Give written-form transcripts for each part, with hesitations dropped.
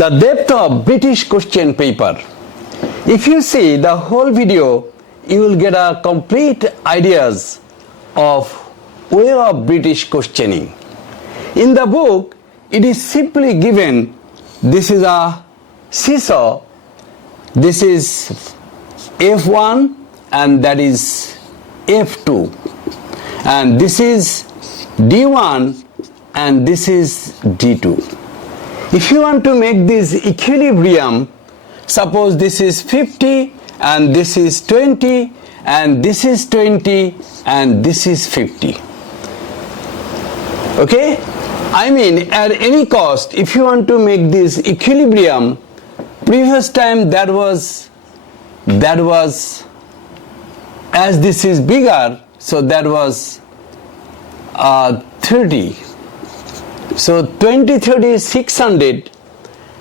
The depth of British question paper. If you see the whole video, you will get a complete ideas of way of British questioning. In the book, it is simply given, this is a seesaw, this is F1 and that is F2, and this is D1 and this is D2. If you want to make this equilibrium, suppose this is 50 and this is 20 and this is 20 and this is 50. Okay? I mean, at any cost, if you want to make this equilibrium, previous time that was as this is bigger, so that was 30. So 20, 30 is 600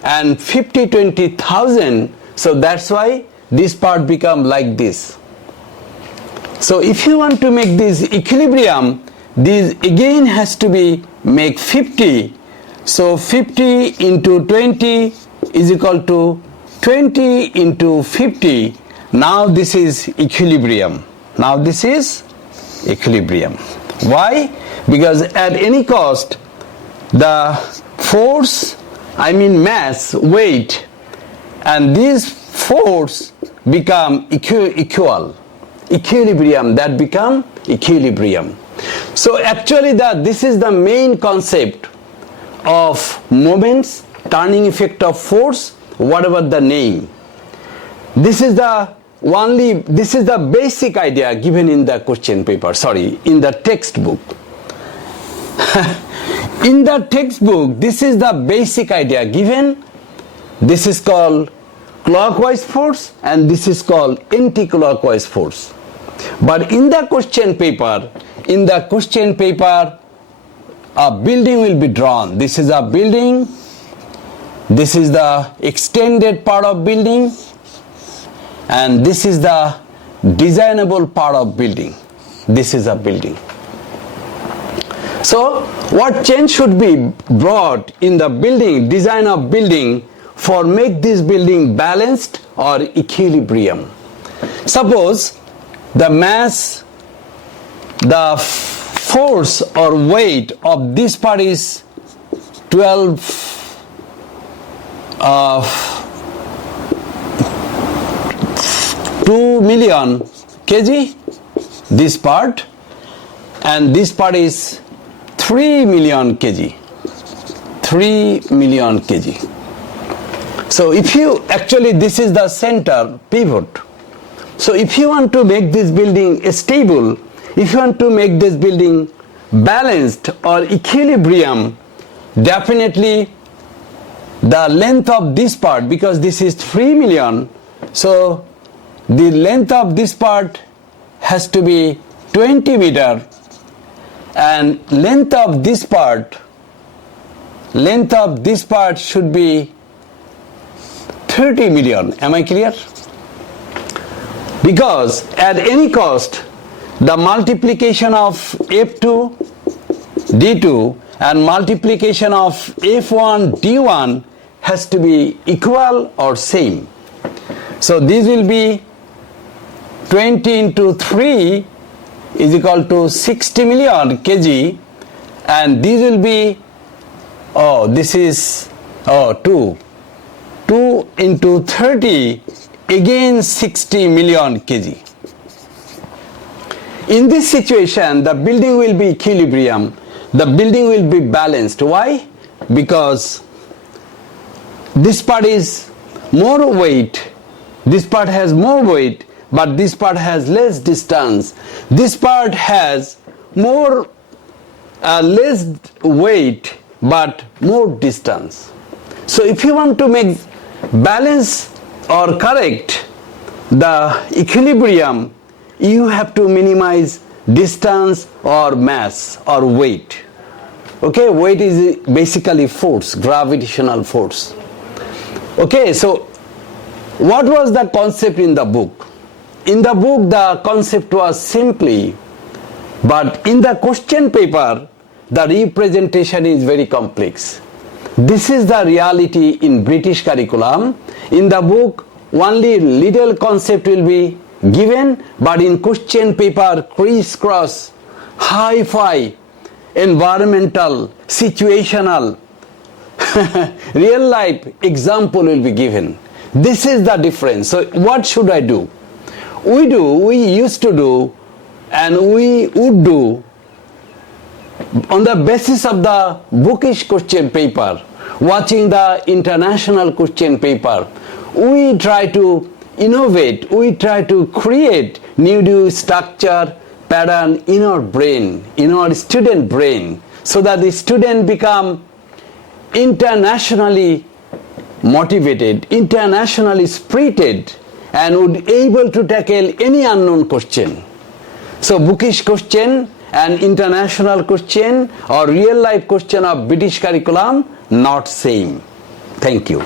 and 50, 20,000. So that's why this part become like this. So if you want to make this equilibrium, this again has to be make 50. So 50 into 20 is equal to 20 into 50. Now this is equilibrium. Now this is equilibrium. Why? Because at any cost, the force, I mean mass, weight, and this force become equilibrium, that become equilibrium. So actually this is the main concept of moments, turning effect of force, whatever the name. This is the basic idea given in the question paper, in the textbook. In the textbook, this is the basic idea given. This is called clockwise force and this is called anti-clockwise force. But in the question paper, a building will be drawn. This is a building. This is the extended part of building. And this is the designable part of building. This is a building. So what change should be brought in the building, design of building, for make this building balanced or equilibrium? Suppose the mass, the force or weight of this part is 2 million kg, this part, and this part is 3 million kg. 3 million kg. So if you actually, this is the center pivot. So if you want to make this building stable, if you want to make this building balanced or equilibrium, definitely the length of this part, because this is 3 million, so the length of this part has to be 20 meter and length of this part should be 30 million. Am I clear? Because at any cost, the multiplication of F2 D2 and multiplication of F1 D1 has to be equal or same. So this will be 20 into 3 is equal to 60 million kg, and this will be, this is 2 into 30, again 60 million kg. In this situation, the building will be equilibrium, the building will be balanced. Why? Because this part is more weight, this part has more weight, but this part has less distance. This part has more less weight but more distance. So if you want to make balance or correct the equilibrium, you have to minimize distance or mass or weight. Okay, weight is basically force, gravitational force. Okay, so what was the concept in the book? In the book, the concept was simply, but in the question paper, the representation is very complex. This is the reality in British curriculum. In the book, only little concept will be given, but in question paper, crisscross, hi-fi, environmental, situational, real life example will be given. This is the difference. So what should I do? We used to do, and we would do on the basis of the bookish question paper, watching the international question paper. We try to innovate, we try to create new structure, pattern in our brain, in our student brain, so that the student become internationally motivated, internationally spirited, and would able to tackle any unknown question. So bookish question and international question or real life question of British curriculum, not same. Thank you.